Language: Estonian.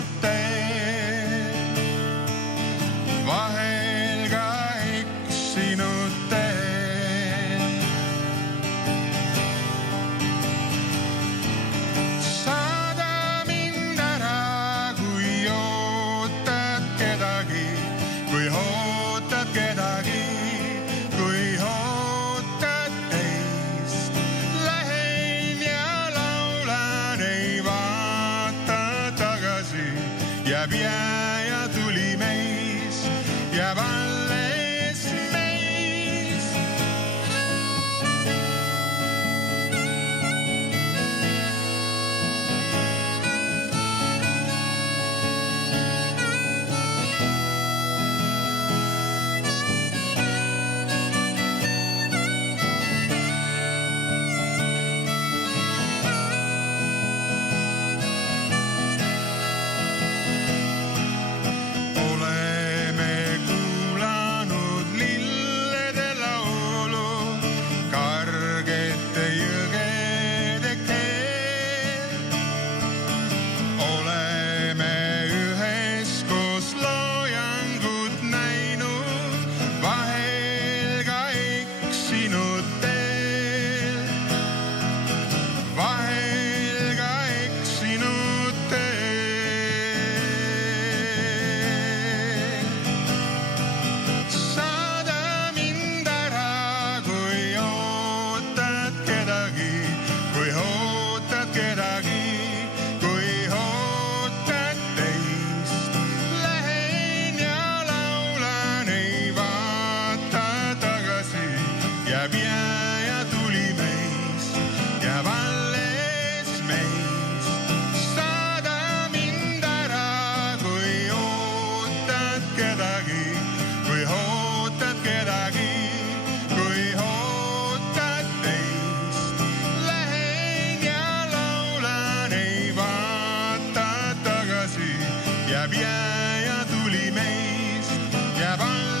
eksinud teel, vahel ka eksinud teel. Saada mind ära, kui ootad kedagi, kui ootad kedagi, kui ootad teist. Lähen ja laulan, ei vaata tagasi, jääb jää ja tuli meis, jääb alles meis. Oleme kuulanud lillede laulu, kargete jõgede keel. Oleme üheskoos loojangut näinud, vahel ka eksinud teel, vahel ka eksinud teel. Saada mind ära, kui ootad kedagi, kui ootad kedagi, kui ootad teist. Lähen ja laulan, ei vaata tagasi, jääb jää ja tuli meis, jääb alles meis. Saada mind ära, kui ootad kedagi, kui ootad kedagi, kui ootad teist. Lähen ja laulan, ei vaata tagasi, jääb jää ja tuli meist, jääb alles.